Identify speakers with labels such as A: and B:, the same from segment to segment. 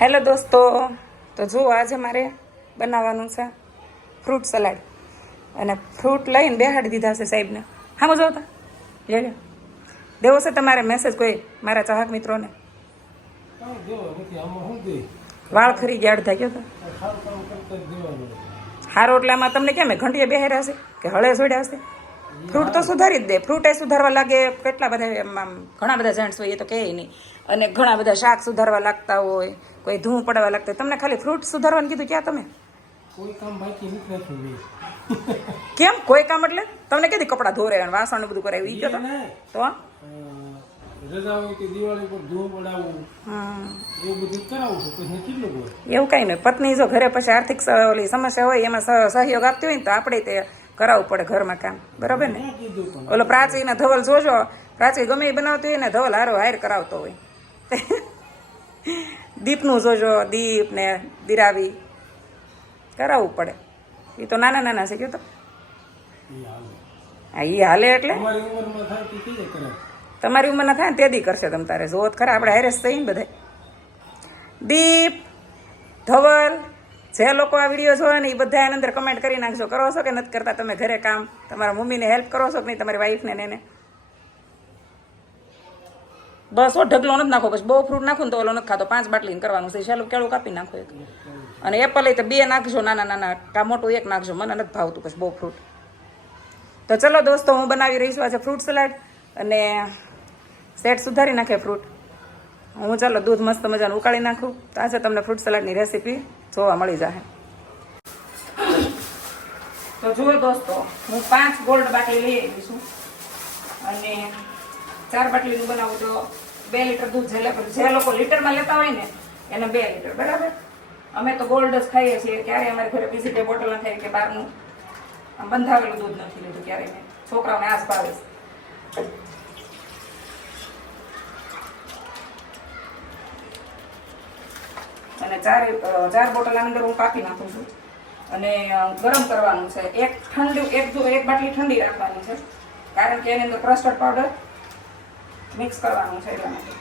A: Hello દોસ્તો, તો જુઓ આજે મારે બનાવવાનું છે ફ્રૂટ સલાડ. અને ફ્રૂટ લઈને બેહાડી દીધા છે સાહેબને. હા મજો હતા લે દેવો છે તમારે મેસેજ કોઈ મારા ચાહક મિત્રોને? વાળ ખરી ગયા, અડધા કયો હારો એટલે આમાં તમને કેમ ઘંટીએ બેહાર્યા હશે કે હળે છોડ્યા હશે? ફ્રૂટ તો સુધારી જ દે. ફ્રૂટ એ સુધારવા લાગે કેટલા બધા આમ ઘણા બધા જેન્ટ્સ હોય એ તો કહે નહીં. અને ઘણા બધા શાક સુધારવા લાગતા હોય કોઈ ધૂં પડવા લાગતા હોય. તમને ખાલી ફ્રૂટ સુધારવાનું કીધું ક્યાં તમે?
B: કોઈ કામ બાકી નથી
A: કેમ? કોઈ કામ એટલે? તમને કીધી કપડાં ધોરે અને વાસણ બધું કરાવ્યું ઈ કયો તો.
B: એવું
A: કાંઈ? નહીં. પત્ની જો ઘરે પછી આર્થિક ઓલી સમસ્યા હોય એમાં સહયોગ આપતી હોય ને તો આપણે તે કરાવવું પડે ઘરમાં કામ. બરાબર ને? ઓલો પ્રાચીને ધવલ જોજો. પ્રાચી ગમે એ બનાવતી હોય ને ધવલ હારો હાર કરાવતો હોય. દીપનું જોજો, દીપ ને દિરાવી. કરાવવું પડે. એ તો નાના નાના છે તો. હા એ હાલે એટલે?
B: તમારી
A: ઉંમરના થાય ને તેદી કરશે તમ તારે. જોત ખરા, આપણે હારેસ થઈ ને બધા દીપ, ધવલ જે લોકો આ વીડિયો જોવે ને એ બધા એની અંદર કમેન્ટ કરી નાખજો. કરો છો કે નથી કરતા? તમે ઘરે કામ, તમારા મમ્મીને હેલ્પ કરો છો કે નહીં? તમારી વાઈફને ને એને બસ, ઓ ઢગલો નથી નાખો. પછી બહુ ફ્રૂટ નાખો ને તો ઓલો નથી ખાતો. પાંચ બાટલીને કરવાનું છે. છેલ્લું કેળું કાપી નાખો એક. અને એપલ તો બે નાખજો, નાના નાના. કા મોટું એક નાખજો. મને નથી ભાવતું પછી બહુ ફ્રૂટ તો ચલો દોસ્તો, હું બનાવી રહી છું આજે ફ્રૂટ સલાડ અને સેટ સુધારી નાખે ફ્રૂટ હું ચાલો દૂધ મસ્ત મજાનું ઉકાળી નાખું. તો આજે તમને ફ્રૂટ સલાડની રેસીપી જોવા મળી જશે તો જુઓ દોસ્તો, હું પાંચ ગોલ્ડ બાટલી લઈ આવી છું. અને ચાર બાટલીનું બનાવું તો બે લીટર દૂધ જે જે લોકો લીટરમાં લેતા હોય ને, એને બે લીટર, બરાબર? અમે તો ગોલ્ડ જ ખાઈએ છીએ, ક્યારેય અમારે ઘરે બીજી બે બોટલ નથી કે બહારનું. બંધાવેલું દૂધ નથી લીધું ક્યારેય. છોકરાઓને આસ ભાવે અને ચાર ચાર બોટલ અંદર હું કાપી નાખું છું. અને ગરમ કરવાનું છે. એક ઠંડુ, એક એક બાટલી ઠંડી રાખવાની છે. કારણ કે એની અંદર કસ્ટર્ડ પાવડર મિક્સ કરવાનું છે એટલા માટે.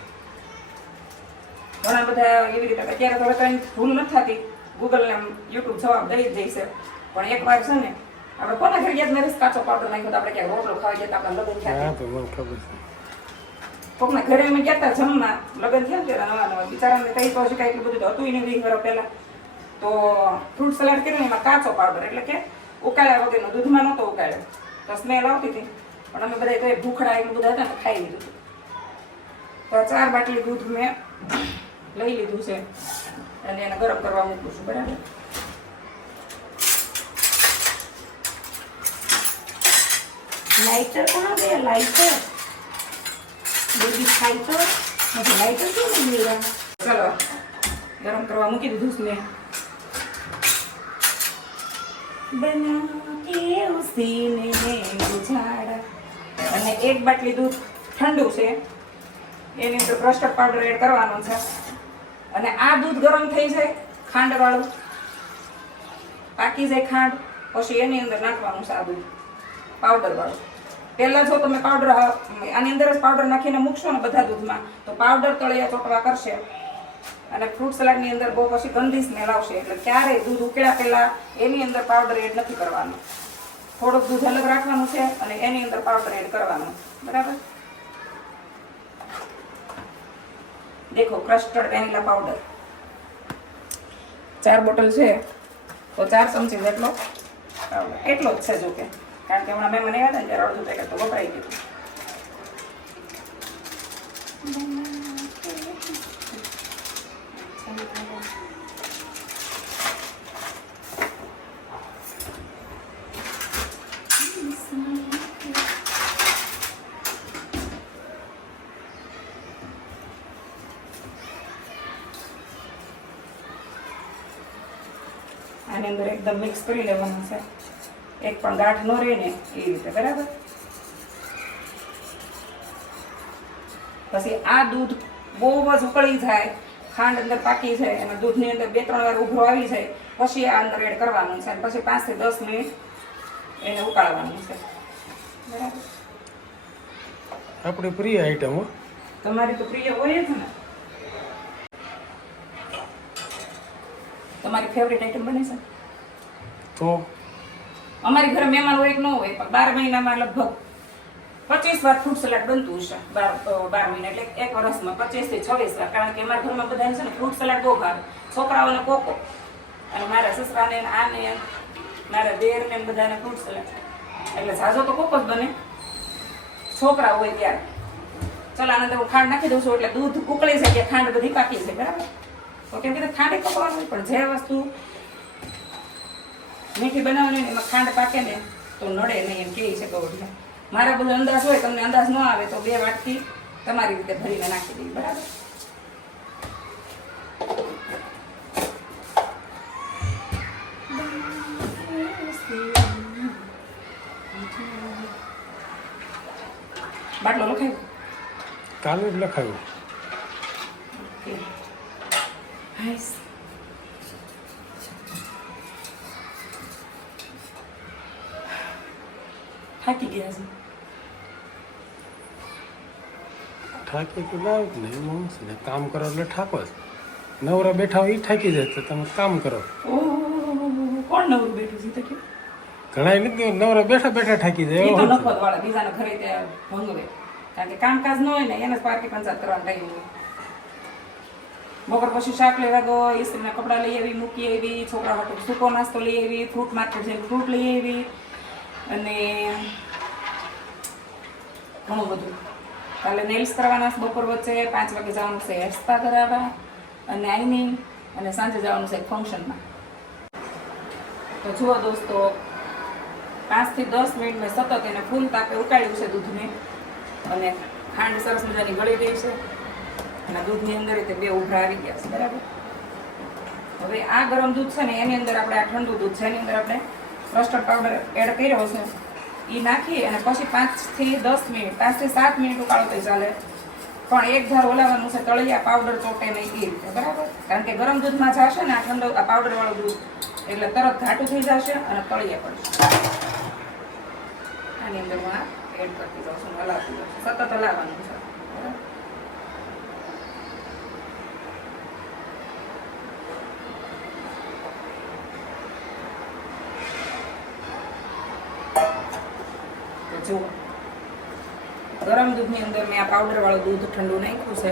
A: ઘણા બધા એવી રીતે, અત્યારે તો કંઈ ભૂલ નથી થતી. ગૂગલને યુટ્યુબ જવાબ દઈ જ દઈશે પણ એક વાર છે ને, આપણે કોના ઘરે ગયા નરેશ કાચો પાવડર નાખ્યો તો આપણે ક્યાંક રોટલો ખાવા ગયા તો આપણે લગ્ન થયા. કોકના ઘરે અમે ગયા હતા જમવા. લગ્ન થયા ત્યારે નવા નવા. બિચારાને કઈ તો હજી કાંઈ એટલું બધું હતું નહીં વીસ વર્ષ પહેલા. તો ફ્રૂટ સલાડ કર્યું એમાં કાચો પાવડર એટલે કે ઉકાળ્યા વગરનો. દૂધમાં નહોતો ઉકાળ્યો. તો સ્મેલ આવતી હતી. પણ અમે બધા તો ભૂખડા એટલું બધા હતા ખાઈ લીધું. તો ચાર બાટલી દૂધ મેં લઈ લીધું છે. અને એને ગરમ કરવા મૂકું છું, બરાબર? લાઇટર કોણ બે લાઇટર બેબી ખાઈ તો. હજી લાઇટર કેમ નહીં ચલો, ગરમ કરવા મૂકી દીધું છે મેં. બના કે ઉસીને ગુજારા અને એક બાટલી દૂધ ઠંડુ છે. એની અંદર કસ્ટર્ડ પાવડર એડ કરવાનો છે. અને આ દૂધ ગરમ થઈ જાય ખાંડવાળું. પાકી જાય ખાંડ. પછી એની અંદર નાખવાનું છે આ દૂધ પાવડર વાળું. પહેલા જો તમે પાવડર આની અંદર જ પાવડર નાખીને મૂકશો ને બધા દૂધમાં, તો પાવડર તળિયા ચોટવા કરશે. અને ફ્રૂટ સલાડની અંદર બહુ પછી ગંદી સ્મેલ આવશે. એટલે ક્યારેય દૂધ ઉકેળા પહેલાં એની અંદર પાવડર એડ નથી કરવાનો. થોડુંક દૂધ અલગ રાખવાનું છે અને એની અંદર પાવડર એડ કરવાનો. બરાબર? દેખો ક્રસ્ટર્ડ વેનીલા પાવડર ચાર બોટલ છે. તો ચાર ચમચી જેટલો એટલો જ છે જો કે કારણ કે હમણાં મેં મને આવ્યા ત્યારે અડધું પેકેટ તો વપરાઈ ગયું. આની અંદર એકદમ મિક્સ કરી લેવાનું છે. એક પણ ગાંઠ ન રહે ને એ રીતે બરાબર? પછી આ દૂધ બહુ જ ઉકળી જાય ખાંડ અંદર પાકી જાય અને દૂધની અંદર બે ત્રણ વાર ઉભરો આવી જાય પછી આ અંદર એડ કરવાનું છે અને પછી પાંચથી દસ મિનિટ એને ઉકાળવાનું છે. બરાબર?
B: આપણી પ્રિય આઈટમ
A: તમારી તો પ્રિય હોય જ ને. તમારી ફેવરેટ આઈટમ બને છે?
B: તો
A: અમારી ઘરે મહેમાન હોય કે ન હોય, પણ બાર મહિનામાં લગભગ પચીસ વાર ફ્રૂટ સલાડ બનતું હશે. બાર બાર મહિના, એટલે એક વર્ષમાં પચીસથી છવ્વીસ વાર. કારણ કે અમારા ઘરમાં બધાને છે ને ફ્રૂટ સલાડ બહુ ભાવે. છોકરાઓને કોકો, અને મારા સસરાને આને મારા દેરને બધાને ફ્રૂટ સલાડ એટલે ઝાઝો તો કોકો જ બને. છોકરા હોય ત્યારે. ચાલ આને તો ખાંડ નાખી દઉં છું, એટલે દૂધ ઉકળી જાય કે ખાંડ બધી પાકી છે બરાબર? તો કેમ કે ખાંડ હોય, પણ જે વસ્તુ મીઠી બનાવવાની ને એમાં ખાંડ પાકે ને તો નડે નહીં એમ કહે છે એટલે મારા બધો અંદાજ હોય તમને અંદાજ ન આવે તો બે વાટકી તમારી રીતે ભરીને નાખી દઈએ બરાબર? બાટલો લખાયો
B: કાલે જ લખાયું
A: Okay. થાકી ગયા છે
B: થાકી તો લાવ જ ને એમાં શું ને કામ કરો એટલે થાકો જ નવરા બેઠા હોય એ થાકી જાય તો તમે કામ કરો.
A: કોણ નવરું બેઠું છે? તો કે.
B: ઘણા નથી નવરા બેઠા બેઠા થાકી જાય.
A: એ તો નફત વાળા બીજાના ઘરે તે ભંગવે કારણ કે કામકાજ ન હોય ને એને જ પારકી પંચાયત કરવાનું ટાઈમ હોય બપોર પછી શાક લેવા ગયો ઇસ્ત્રીના કપડાં લઈ આવી મૂકી આવી છોકરા માટે સૂકો નાસ્તો લઈ આવી ફ્રૂટ માર્કેટ જઈને ફ્રૂટ લઈ આવી. અને ઘણું બધું. કાલે નેલ્સ કરવાના છે બપોર વચ્ચે, પાંચ વાગે જવાનું છે હેરસ્પા કરાવવા અને આઈનિંગ અને સાંજે જવાનું છે ફંક્શનમાં. તો જુઓ દોસ્તો, પાંચથી દસ મિનિટ મેં સતત એને ફૂલ તાપે ઉકાળ્યું છે દૂધને અને ખાંડ સરસ મજાની ગળી ગઈ છે અને દૂધની અંદર તે બે ઉભરા આવી ગયા છે, બરાબર? હવે આ ગરમ દૂધ છે ને એની અંદર આપણે આ ઠંડુ દૂધ છે, એની અંદર આપણે કસ્ટર્ડ પાવડર એડ કર્યો છે. એ નાખી અને પછી પાંચથી દસ મિનિટ, પાંચથી સાત મિનિટ ઉકાળો તો ચાલે. પણ એક ધાર ઓલાવાનું છે, તળિયા પાવડર ચોટે નહીં એ રીતે, બરાબર? કારણ કે ગરમ દૂધમાં જશે ને આ ઠંડો, આ પાવડરવાળું દૂધ, એટલે તરત ઘાટું થઈ જશે અને તળિયા પડશે. આની અંદર હું આ એડ કરતી જાઉં છું, હલાવતી જાઉં સતત હલાવવાનું છે બરાબર તો જુઓ ગરમ દૂધની અંદર મેં આ પાવડરવાળું દૂધ ઠંડુ નાખ્યું છે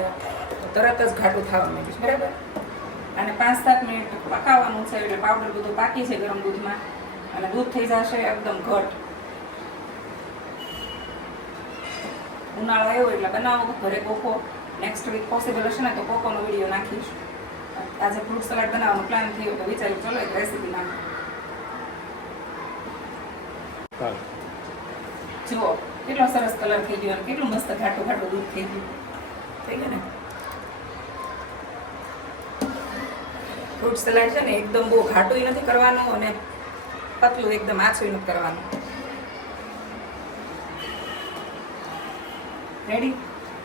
A: તરત જ ઘાટું થવા માંડ્યું છે બરાબર? અને પાંચ સાત મિનિટ પકાવવાનું છે એટલે પાવડર બધું પાકી છે ગરમ દૂધમાં અને દૂધ થઈ જશે એકદમ ઘટ. ઉનાળો આવ્યો એટલે બનાવો ઘરે કોકો. નેક્સ્ટ વીક પોસિબલ હશે ને તો કોકોનો વીડિયો નાખીશ. આજે ફ્રૂટ સલાડ બનાવવાનો પ્લાન થયો તો વિચાર્યું ચલો એક રેસીપી નાખો. જુઓ. કેટલો સરસ કલર થઈ ગયો અને કેટલું મસ્ત ઘાટું ઘાટું દૂધ થઈ ગયું. થઈ ગયું ને? ફ્રૂટ સલાડ છે ને, એકદમ બહુ ઘાટું નથી કરવાનું અને પતલું એકદમ આછું નથી કરવાનું. રેડી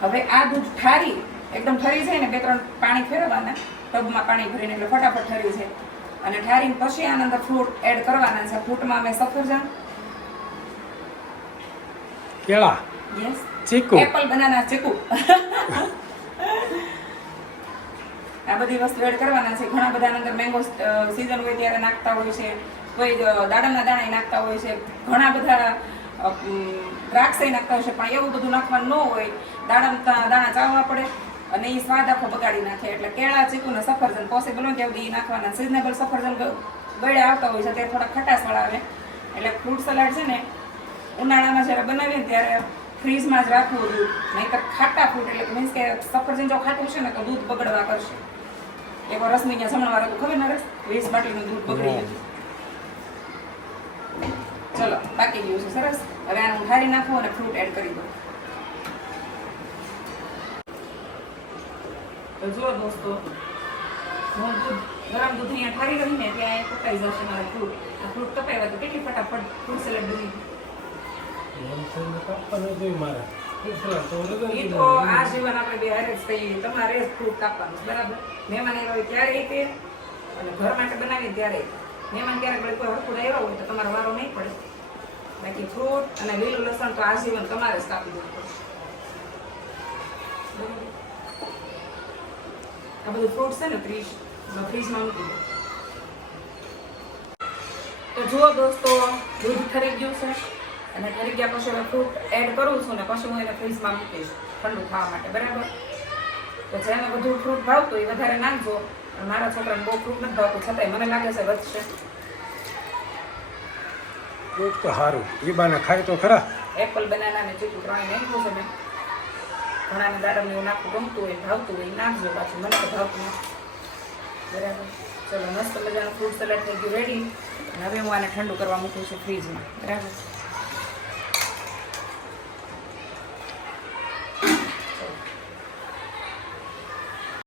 A: હવે આ દૂધ ઠારી, એકદમ ઠરી જાય ને બે ત્રણ પાણી ફેરવવાના, ટબમાં પાણી ભરીને એટલે ફટાફટ ઠરી જાય. અને ઠારીને પછી આનંદ ફ્રૂટ એડ કરવાના છે. ફ્રૂટમાં અમે સફરજન
B: કેળા?
A: યસ
B: ચીકુ?
A: એપલ બનાના ચીકુ. આ બધી વસ્તુ એડ કરવાના છે. ઘણા બધા અંદર મેંગો સીઝન હોય ત્યારે નાખતા હોય છે. કોઈ દાડમના દાણા નાખતા હોય છે. ઘણા બધા દ્રાક્ષ નાખતા હોય છે. પણ એવું બધું નાખવાનું ન હોય. દાડમ દાણા ચાવવા પડે અને એ સ્વાદ આખો બગાડી નાખે. એટલે કેળા ચીકુ ને સફરજન પોસિબલ હોય ત્યાં સુધી નાખવાના. સિઝનેબલ સફરજન ગળે આવતા હોય છે. ત્યારે થોડા ખટાશવાળા આવે. એટલે ફ્રૂટ સલાડ છે ને ઉનાળામાં જ્યારે બનાવીએ ત્યારે ફ્રીજમાં જ રાખવું દૂધ. નહીંતર ખાટા ફ્રૂટ એટલે મીન્સ કે સફરજન જો ખાટું છે ને તો દૂધ બગડવા કરશે. એક વાર રસની ત્યાં જમણવાર હતું, ખબર ના રસ વીસ બાટલીનું દૂધ બગડી ગયું. ચલો, બાકી ગયું છે, સરસ? હવે આનું ઠારી નાખું અને ફ્રૂટ એડ કરી દઉં. તો જુઓ દોસ્તો, હું દૂધ, ગરમ દૂધ અહીંયા ઠારી રહીને ત્યાં કપાઈ જશે મારું ફ્રૂટ આ ફ્રૂટ કપાવ્યા તો કેટલી ફટાફટ ફ્રૂટ સલાડ બની
B: એમ થઈને કાપવાનું જોઈએ મારે કેટલા તો રજા
A: એ તો આ જીવન તમારે જ ફ્રૂટ કાપવાનું, બરાબર? આ બધું ફ્રૂટ છે ને ત્રીસ ફ્રીજમાં મૂકી તો જુઓ દોસ્તો, દૂધ ઠરી ગયું છે. અને ઠરી ગયા પછી હવે ફ્રૂટ એડ કરું છું ને પછી હું એને ફ્રીજમાં મૂકીશ ઠંડુ ખાવા માટે બરાબર? તો જેને બધું ફ્રૂટ ભાવતું એ વધારે નાખજો. અને મારા છોકરાને બહુ ફ્રૂટ નથી ભાવતું છતાંય મને લાગે છે વધશે.
B: એક તો સારું એ બાને ખાય તો ખરા.
A: એપલ બનાના ને ચીકુ ત્રણેય નાખ્યું છે મેં. ઘણાને દાડમને એવું નાખવું ગમતું હોય ભાવતું હોય એ નાખજો પાછું. મને તો ભાવતું બરાબર? ચલો મસ્ત મજાનું ફ્રૂટ સલાડ થઈ ગયું રેડી અને હવે હું આને ઠંડુ કરવા મૂકું છું ફ્રીજમાં બરાબર?